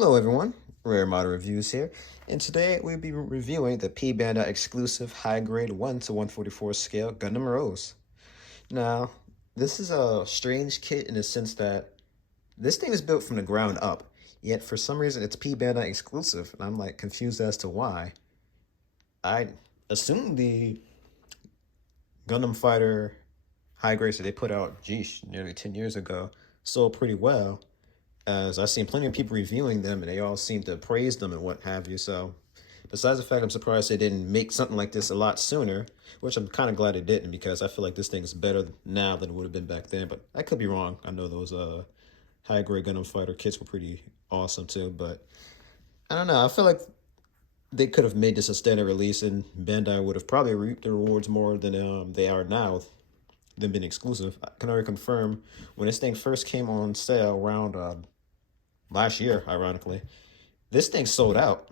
Hello everyone, Rare Model Reviews here, and today we'll be reviewing the P Bandai exclusive high grade 1 to 144 scale Gundam Rose. Now, this is a strange kit in the sense that this thing is built from the ground up, yet for some reason it's P Bandai exclusive, and I'm like confused as to why. I assume the Gundam Fighter high grades that they put out, geez, nearly 10 years ago, sold pretty well, as I've seen plenty of people reviewing them and they all seem to praise them and what have you. So besides the fact I'm surprised they didn't make something like this a lot sooner, which I'm kind of glad they didn't, because I feel like this thing is better now than it would have been back then. But I could be wrong. I know those high grade Gundam Fighter kits were pretty awesome too, but I don't know. I feel like they could have made this a standard release and Bandai would have probably reaped the rewards more than they are now, than being exclusive. I can already confirm when this thing first came on sale around last year, ironically, this thing sold out.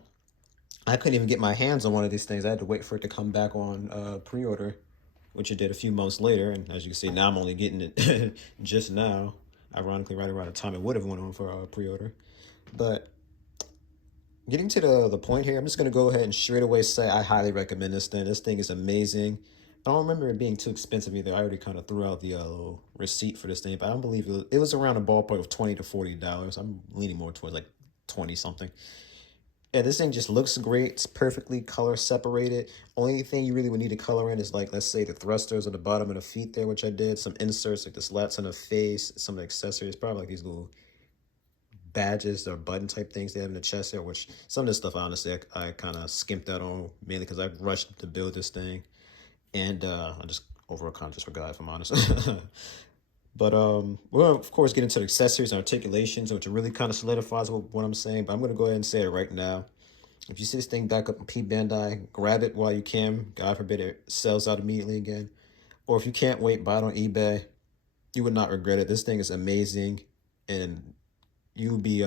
I couldn't even get my hands on one of these things. I had to wait for it to come back on pre-order, which it did a few months later. And as you can see, now I'm only getting it just now, ironically, right around the time it would have went on for pre-order. But getting to the point here, I'm just going to go ahead and straight away say I highly recommend this thing. This thing is amazing. I don't remember it being too expensive either. I already kind of threw out the little receipt for this thing, but I don't believe it was around a ballpark of $20 to $40. I'm leaning more towards like 20 something. Yeah, this thing just looks great. It's perfectly color separated. Only thing you really would need to color in is, like, let's say the thrusters at the bottom of the feet there, which I did. Some inserts like the slats on the face, some accessories, probably like these little badges or button type things they have in the chest there, which some of this stuff, honestly, I kind of skimped out on, mainly because I rushed to build this thing. And I just overall kind of just forgot, if I'm honest. But we'll of course get into the accessories and articulations, which really kind of solidifies what I'm saying. But I'm gonna go ahead and say it right now. If you see this thing back up in P Bandai, grab it while you can. God forbid it sells out immediately again. Or if you can't wait, buy it on eBay. You would not regret it. This thing is amazing, and you'll be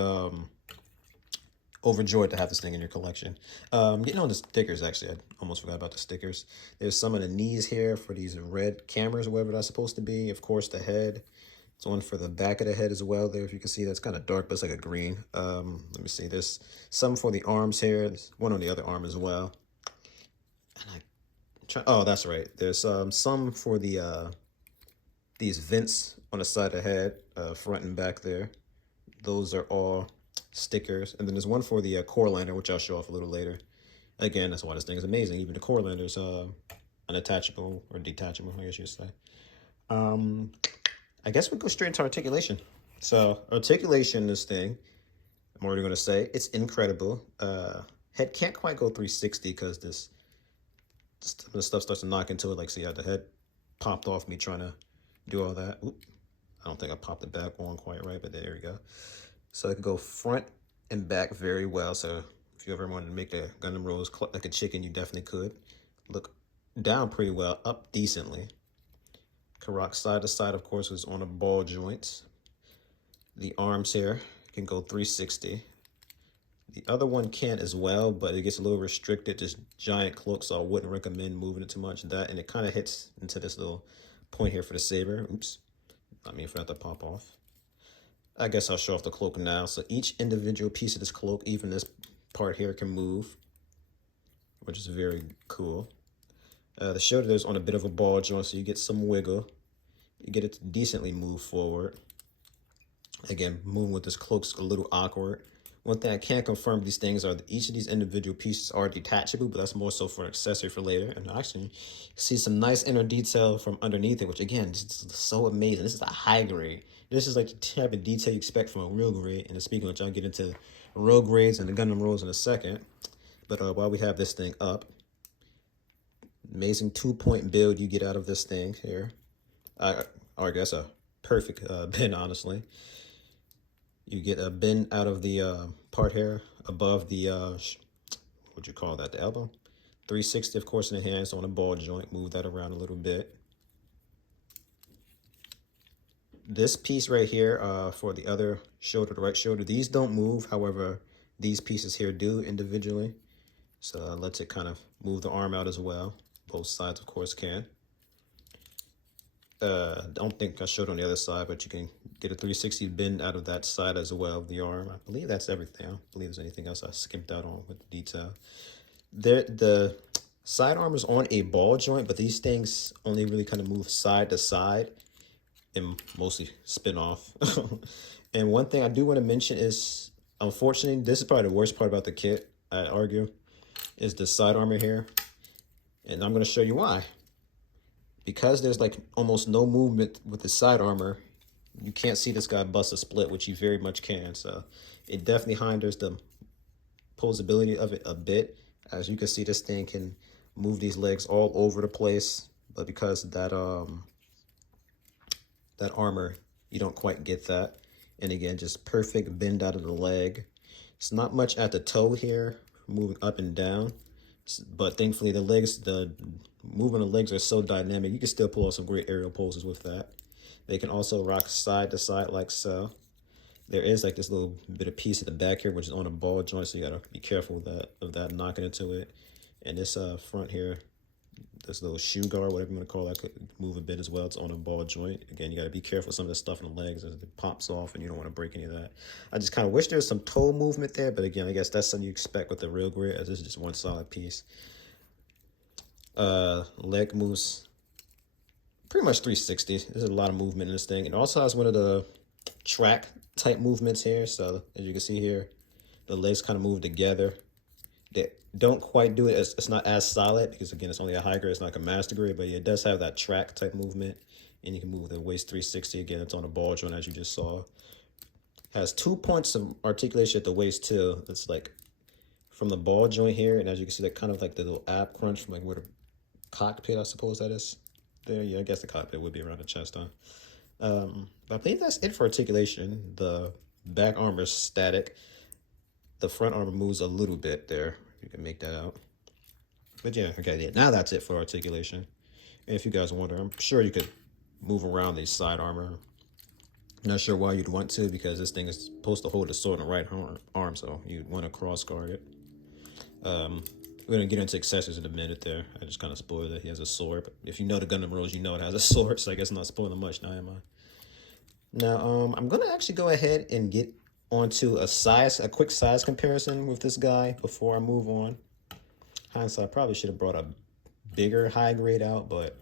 overjoyed to have this thing in your collection. Getting on the stickers, actually, I almost forgot about the stickers. There's some of the knees here for these red cameras, or whatever that's supposed to be. Of course, the head. There's one for the back of the head as well there. If you can see, that's kind of dark, but it's like a green. Let me see. There's some for the arms here. There's one on the other arm as well. And oh, that's right. There's some for the these vents on the side of the head, front and back there. Those are all stickers. And then there's one for the core liner, which I'll show off a little later. Again, that's why this thing is amazing. Even the core liner is unattachable or detachable, I guess you should say. I guess we'll go straight into articulation. So articulation, this thing, I'm already going to say, it's incredible. Head can't quite go 360 because this stuff starts to knock into it. Like, see how the head popped off me trying to do all that. Oop. I don't think I popped the back on quite right, but there we go. So I could go front and back very well. So if you ever wanted to make the Gundam Rose cluck like a chicken, you definitely could. Look down pretty well, up decently. Can rock side to side, of course, is on a ball joint. The arms here can go 360. The other one can as well, but it gets a little restricted, this giant cloak, so I wouldn't recommend moving it too much. That, and it kind of hits into this little point here for the saber. Oops, I mean for that to pop off. I guess I'll show off the cloak now. So each individual piece of this cloak, even this part here, can move, which is very cool. The shoulder is on a bit of a ball joint, so you get some wiggle. You get it to decently move forward. Again, moving with this cloak's a little awkward. One thing I can confirm, these things are, each of these individual pieces are detachable, but that's more so for an accessory for later. And actually, see some nice inner detail from underneath it, which again, is so amazing. This is a high grade. This is like the type of detail you expect from a real grade. And speaking of which, I'll get into real grades and the Gundam Rose in a second. But while we have this thing up, amazing 2-point build you get out of this thing here. I guess a perfect bend, honestly. You get a bend out of the part here above the, what'd you call that, the elbow? 360, of course, in the hands on a ball joint. Move that around a little bit. This piece right here for the other shoulder, the right shoulder, these don't move. However, these pieces here do individually. So that lets it kind of move the arm out as well. Both sides, of course, can. Don't think I showed on the other side, but you can get a 360 bend out of that side as well of the arm. I believe that's everything. I don't believe there's anything else I skimped out on with the detail. There, the side arm is on a ball joint, but these things only really kind of move side to side and mostly spin off. And one thing I do want to mention is, unfortunately, this is probably the worst part about the kit, I'd argue, is the side armor here. And I'm going to show you why. Because there's like almost no movement with the side armor, you can't see this guy bust a split, which you very much can. So it definitely hinders the posability of it a bit. As you can see, this thing can move these legs all over the place, but because of that that armor, you don't quite get that. And again, just perfect bend out of the leg. It's not much at the toe here, moving up and down, but thankfully the legs, the movement of the legs are so dynamic, you can still pull off some great aerial poses with that. They can also rock side to side like so. There is like this little bit of piece at the back here, which is on a ball joint, so you gotta be careful of that knocking into it. And this front here, this little shoe guard, whatever you want to call that, could move a bit as well. It's on a ball joint. Again, you gotta be careful of some of the stuff in the legs as it pops off, and you don't want to break any of that. I just kind of wish there was some toe movement there, but again, I guess that's something you expect with the real grid, as this is just one solid piece. Leg moves pretty much 360. There's a lot of movement in this thing. It also has one of the track type movements here. So as you can see here, the legs kind of move together. They don't quite do it as, it's not as solid because again, it's only a high grade, it's not like a master grade, but it does have that track type movement. And you can move the waist 360 again. It's on a ball joint as you just saw. Has 2 points of articulation at the waist too. It's like from the ball joint here, and as you can see, that kind of like the little ab crunch from like where the cockpit, I suppose that is. There, yeah, I guess the cockpit would be around the chest, huh? I believe that's it for articulation. The back armor is static. The front armor moves a little bit there. You can make that out. But yeah, okay, yeah, now that's it for articulation. And if you guys wonder, I'm sure you could move around the side armor. I'm not sure why you'd want to, because this thing is supposed to hold the sword in the right arm, so you'd want to cross guard it. We're going to get into accessories in a minute there. I just kind of spoiled that he has a sword. But if you know the Gundam rules, you know it has a sword. So I guess I'm not spoiling much now, am I? Now, I'm going to actually go ahead and get onto a quick size comparison with this guy before I move on. Hindsight, I probably should have brought a bigger high grade out, but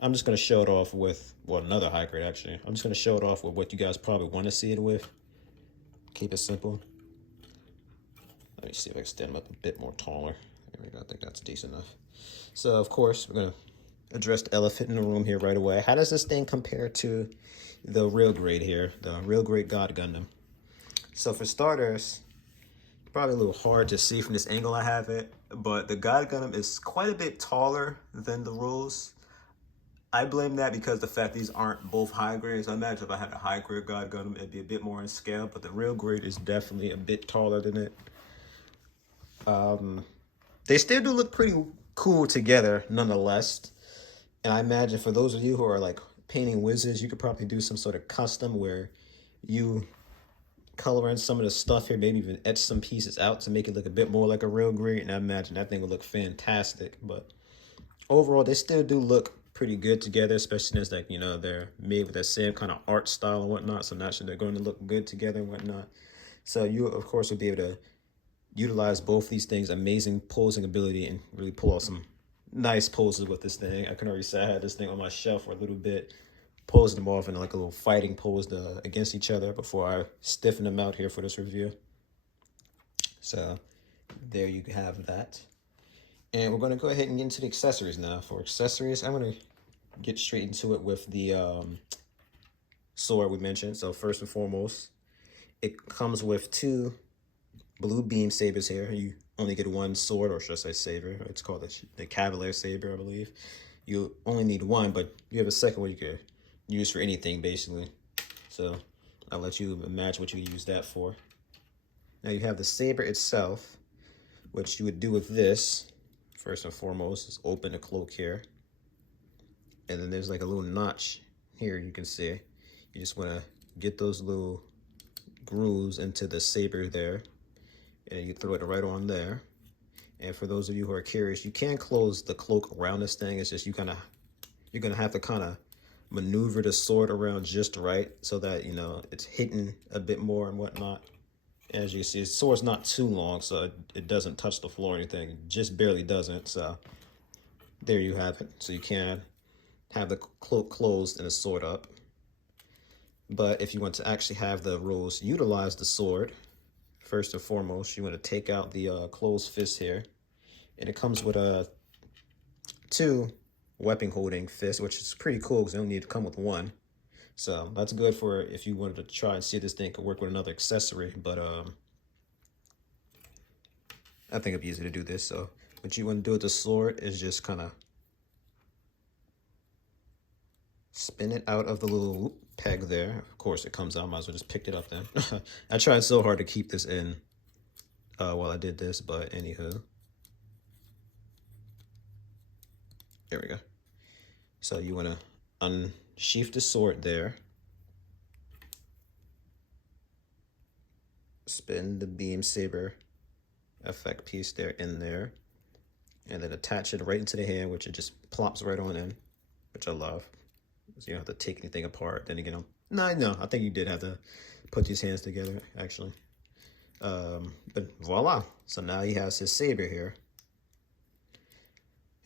I'm just going to show it off with, well, another high grade actually. I'm just going to show it off with what you guys probably want to see it with. Keep it simple. Let me see if I can stand him up a bit more taller. There we go. I think that's decent enough. So, of course, we're going to address the elephant in the room here right away. How does this thing compare to the real grade here, the real grade God Gundam? So, for starters, probably a little hard to see from this angle I have it, but the God Gundam is quite a bit taller than the rules. I blame that because the fact these aren't both high grades. I imagine if I had a high grade God Gundam, it'd be a bit more in scale, but the real grade is definitely a bit taller than it. They still do look pretty cool together, nonetheless. And I imagine for those of you who are like painting wizards, you could probably do some sort of custom where you color in some of the stuff here, maybe even etch some pieces out to make it look a bit more like a real grade. And I imagine that thing would look fantastic. But overall, they still do look pretty good together, especially since, like, you know, they're made with that same kind of art style and whatnot. So naturally, they're going to look good together and whatnot. So you, of course, will be able to utilize both these things' amazing posing ability and really pull off some nice poses with this thing. I can already say I had this thing on my shelf for a little bit, posing them off in like a little fighting pose against each other before I stiffen them out here for this review. So there you have that. And we're going to go ahead and get into the accessories now. For accessories, I'm going to get straight into it with the sword we mentioned. So first and foremost, it comes with 2 blue beam sabers here. You only get 1 sword, or should I say saber. It's called the Cavalier saber, I believe. You only need 1, but you have a second one you could use for anything, basically. So I'll let you imagine what you use that for. Now you have the saber itself, which you would do with this. First and foremost is open the cloak here. And then there's like a little notch here you can see. You just want to get those little grooves into the saber there. And you throw it right on there. And for those of you who are curious, you can close the cloak around this thing. It's just you're gonna have to kind of maneuver the sword around just right so that, you know, it's hitting a bit more and whatnot. As you see, the sword's not too long, so it doesn't touch the floor or anything. It just barely doesn't, so there you have it. So you can have the cloak closed and the sword up. But if you want to actually have the rose utilize the sword, first and foremost, you want to take out the closed fist here. And it comes with two weapon holding fists, which is pretty cool because they don't need to come with one. So that's good for if you wanted to try and see if this thing could work with another accessory. But I think it'd be easy to do this. So what you want to do with the sword is just kind of spin it out of the little peg there. Of course, it comes out. Might as well just pick it up then. I tried so hard to keep this in while I did this, but anywho. There we go. So you want to unsheath the sword there. Spin the beam saber effect piece there in there. And then attach it right into the hand, which it just plops right on in, which I love. So you don't have to take anything apart. Then again, no, I think you did have to put these hands together, actually. But voila. So now he has his saber here.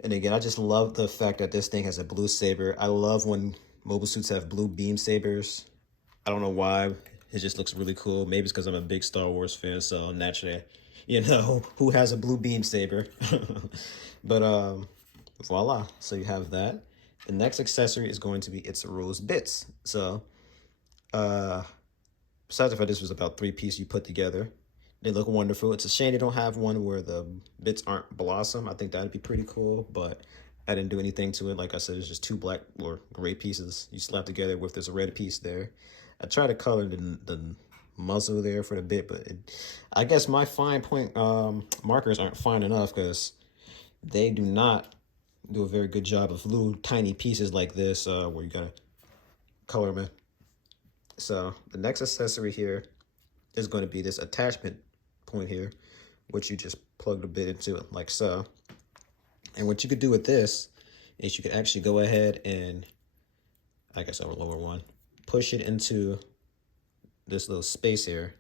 And again, I just love the fact that this thing has a blue saber. I love when mobile suits have blue beam sabers. I don't know why. It just looks really cool. Maybe it's because I'm a big Star Wars fan, so naturally, you know, who has a blue beam saber? But voila. So you have that. The next accessory is going to be its rose bits. So besides the fact this was about 3 pieces you put together, they look wonderful. It's a shame they don't have one where the bits aren't blossom. I think that'd be pretty cool, but I didn't do anything to it. Like I said, it's just 2 black or gray pieces you slap together with this red piece there. I tried to color the muzzle there for the bit, but I guess my fine point markers aren't fine enough because they do not do a very good job of little tiny pieces like this where you gotta color them in. So the next accessory here is going to be this attachment point here, which you just plug the bit into it like so. And what you could do with this is you could actually go ahead and, I guess I'll lower one, push it into this little space here.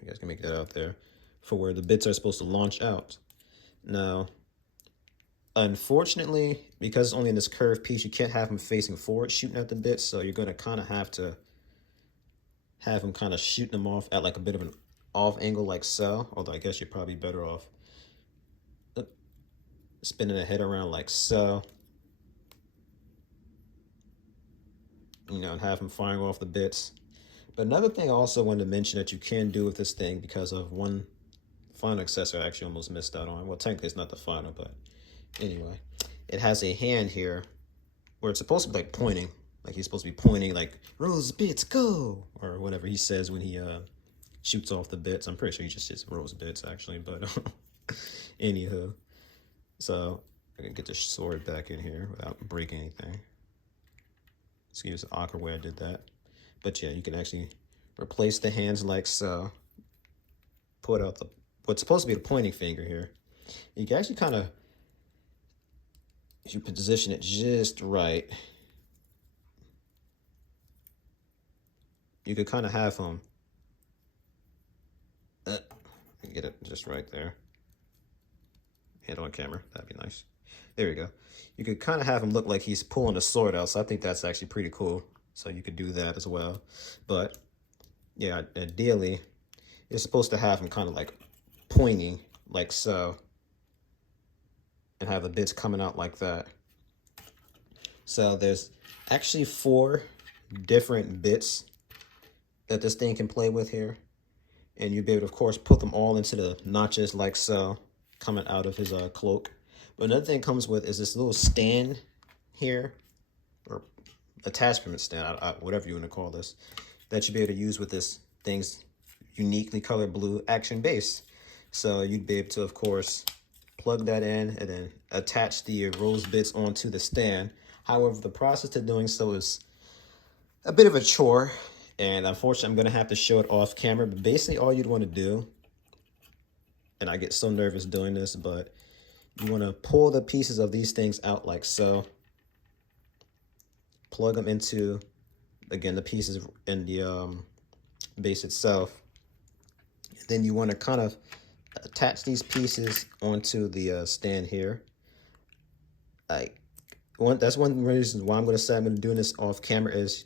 You guys can make that out there for where the bits are supposed to launch out. Now, unfortunately, because it's only in this curved piece, you can't have them facing forward shooting at the bits, so you're going to kind of have to have them kind of shooting them off at like a bit of an off angle like so, although I guess you're probably better off spinning the head around like so, you know, and have them firing off the bits. But another thing I also wanted to mention that you can do with this thing because of one final accessory I actually almost missed out on. Well, technically it's not the final, but anyway, it has a hand here where it's supposed to be like pointing, like he's supposed to be pointing like rose bits go or whatever he says when he shoots off the bits. I'm pretty sure he just says rose bits actually, but anywho, so I can get the sword back in here without breaking anything. Excuse the awkward way I did that, but yeah, you can actually replace the hands like so. Put out the what's supposed to be the pointing finger here. You can actually kind of, if you position it just right, you could kind of have them get it just right there. Hand on camera, that'd be nice. There we go. You could kind of have him look like he's pulling a sword out, so I think that's actually pretty cool. So you could do that as well. But yeah, ideally, you're supposed to have him kind of like pointing like so, and have the bits coming out like that. So there's actually 4 different bits that this thing can play with here. And you'll be able to, of course, put them all into the notches like so, coming out of his cloak. But another thing it comes with is this little stand here, or attachment stand, whatever you want to call this, that you'll be able to use with this thing's uniquely colored blue action base. So you'd be able to, of course, plug that in and then attach the rose bits onto the stand. However, the process to doing so is a bit of a chore, and unfortunately, I'm going to have to show it off camera. But basically, all you'd want to do, and I get so nervous doing this, but you want to pull the pieces of these things out like so. plug them into, again, the pieces in the base itself. Then you want to kind of attach these pieces onto the stand here. That's one reason why I'm going to say I'm going to do this off camera is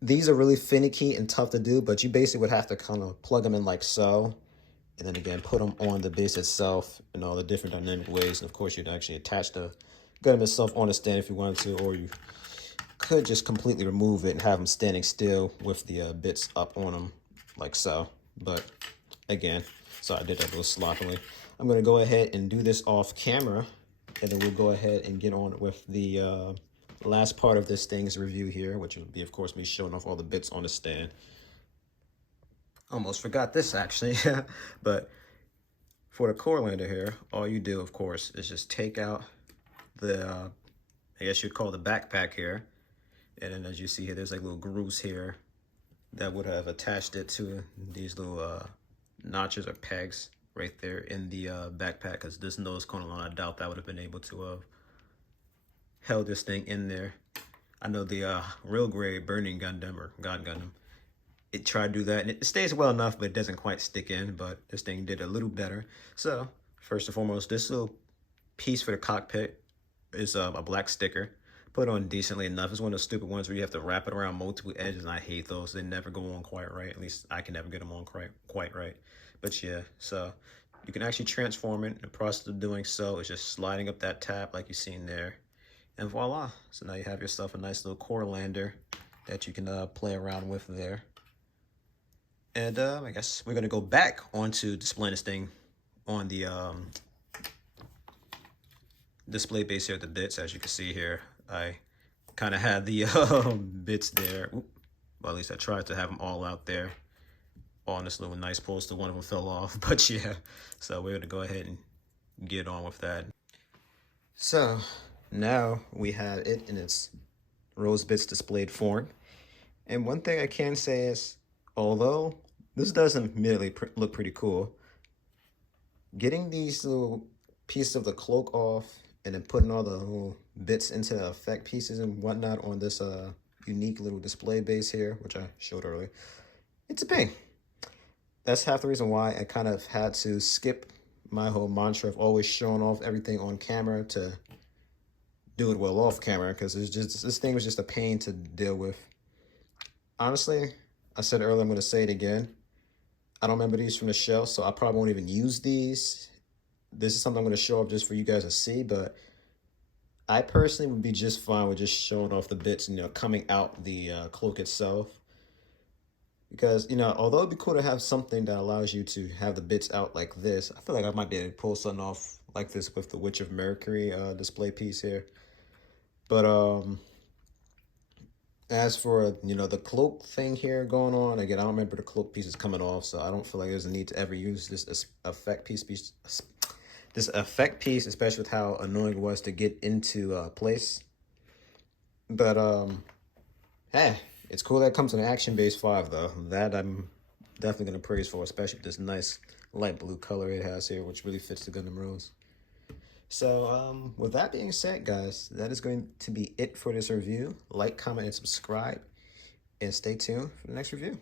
these are really finicky and tough to do, but you basically would have to kind of plug them in like so. And then again, put them on the base itself in all the different dynamic ways. And of course, you'd actually attach the Gundam itself on the stand if you wanted to, or you could just completely remove it and have them standing still with the bits up on them like so. But again, so I did that a little sloppily. I'm going to go ahead and do this off camera, and then we'll go ahead and get on with the last part of this thing's review here, which will be, of course, me showing off all the bits on the stand. Almost forgot this, actually. But for the core lander here, all you do, of course, is just take out the, I guess you'd call the backpack here. And then as you see here, there's like little grooves here that would have attached it to these little notches or pegs right there in the backpack, because this nose cone alone, I doubt that would have been able to have held this thing in there. I know the real grade Burning Gundam or God Gundam, it tried to do that, and it stays well enough, but it doesn't quite stick in. But this thing did a little better. So first and foremost, this little piece for the cockpit is a black sticker. Put on decently enough. It's one of those stupid ones where you have to wrap it around multiple edges, and I hate those. They never go on quite right. At least I can never get them on quite right. But yeah, so you can actually transform it. The process of doing so is just sliding up that tab like you've seen there. And voila. So now you have yourself a nice little core lander that you can play around with there. And I guess we're going to go back onto displaying this thing on the display base here at the bits. As you can see here, I kind of had the bits there. Well, at least I tried to have them all out there on this little nice poster. One of them fell off, but yeah. So we're going to go ahead and get on with that. So now we have it in its rose bits displayed form. And one thing I can say is, although this does immediately look pretty cool, getting these little pieces of the cloak off and then putting all the little bits into the effect pieces and whatnot on this unique little display base here, which I showed earlier, it's a pain. That's half the reason why I kind of had to skip my whole mantra of always showing off everything on camera to do it well off camera, because it's just, this thing was just a pain to deal with. Honestly, I said earlier, I'm going to say it again. I don't remember these from the shelf, so I probably won't even use these. This is something I'm going to show up just for you guys to see, but I personally would be just fine with just showing off the bits, coming out the cloak itself. Because, although it'd be cool to have something that allows you to have the bits out like this, I feel like I might be able to pull something off like this with the Witch of Mercury display piece here. But as for, the cloak thing here going on, again, I don't remember the cloak pieces coming off, so I don't feel like there's a need to ever use this effect piece, especially with how annoying it was to get into place. But, hey, it's cool that it comes in an Action Base 5, though. That I'm definitely going to praise for, especially with this nice light blue color it has here, which really fits the Gundam Rose. So, with that being said, guys, that is going to be it for this review. Like, comment, and subscribe, and stay tuned for the next review.